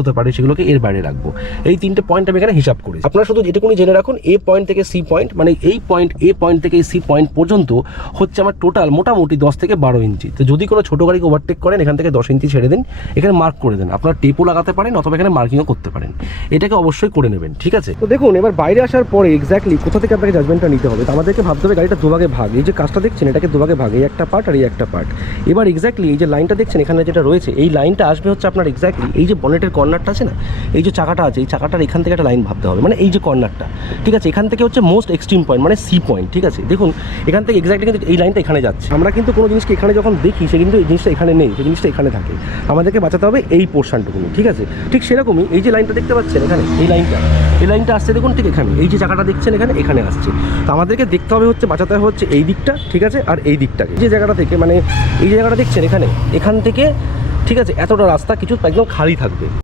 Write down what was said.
হতে পারে সেগুলোকে এর বাইরে রাখবো। এই তিনটে পয়েন্ট আমি এখানে হিসাব করি। আপনারা শুধু যেটুকুনি জেনে রাখুন, এ পয়েন্ট থেকে সি পয়েন্ট, মানে এই পয়েন্ট এ পয়েন্ট থেকে সি পয়েন্ট পর্যন্ত হচ্ছে আমার টোটাল মোটামুটি 10 থেকে 12 ইঞ্চি। তো যদি কোনো ছোটো গাড়িকে ওভারটেক করেন, এখান থেকে 10 ইঞ্চি ছেড়ে দিন, এখানে মার্ক করে দেন। আপনারা টেপও লাগাতে পারেন অথবা এখানে মার্কিংও করতে পারেন। এটাকে অবশ্যই করে নেবেন, ঠিক আছে? তো দেখুন, এবার বাইরে আসার পরে এক্স্যাক্টলি কোথা থেকে আপনাকে জাজমেন্টটা নিতে হবে। তো আমাদেরকে ভাবতে হবে গাড়িটা দুভাগে ভাগ। এই যে কাজটা দেখছেন, এটাকে দুভাগে ভাগ, এই একটা পার্ট আর এই একটা পার্ট। এবার এক্স্যাক্টলি এই যে লাইনটা দেখছেন এখানে যেটা রয়েছে, এই লাইনটা আসবে হচ্ছে আপনার এক্স্যাক্টলি এই যে বনেটের কর্নারটা আছে না, এই যে চাকাটা আছে, এই চাকাটার এখান থেকে একটা লাইন ভাবতে হবে, মানে এই যে কর্নারটা, ঠিক আছে? এখান থেকে হচ্ছে মোস্ট এক্সট্রিম পয়েন্ট, মানে সি পয়েন্ট, ঠিক আছে? দেখুন এখান থেকে এক্স্যাক্টলি কিন্তু এই লাইনটা এখানে যাচ্ছে। আমরা কিন্তু কোনো জিনিসকে এখানে যখন দেখি, সে কিন্তু এই জিনিসটা এখানে নেই, সেই জিনিসটা এখানে থাকে। আমাদেরকে বাঁচাতে হবে এই পোর্শনটুকুনি, ঠিক আছে? ঠিক সেরকমই এই যে লাইনটা দেখতে পাচ্ছেন এখানে, এই লাইনটা আসছে দেখুন ঠিক এখানে, এই যে চাকাটা দেখছেন এখানে আসছে। তো আমাদেরকে দেখতে হবে হচ্ছে, বাঁচাতে হবে হচ্ছে এই দিকটা, ঠিক আছে? আর এই দিকটাকে, যে জায়গাটা থেকে, মানে এই যে জায়গাটা দেখছেন এখান থেকে, ঠিক আছে, এতটা রাস্তা কিছু একদম খালি থাকবে।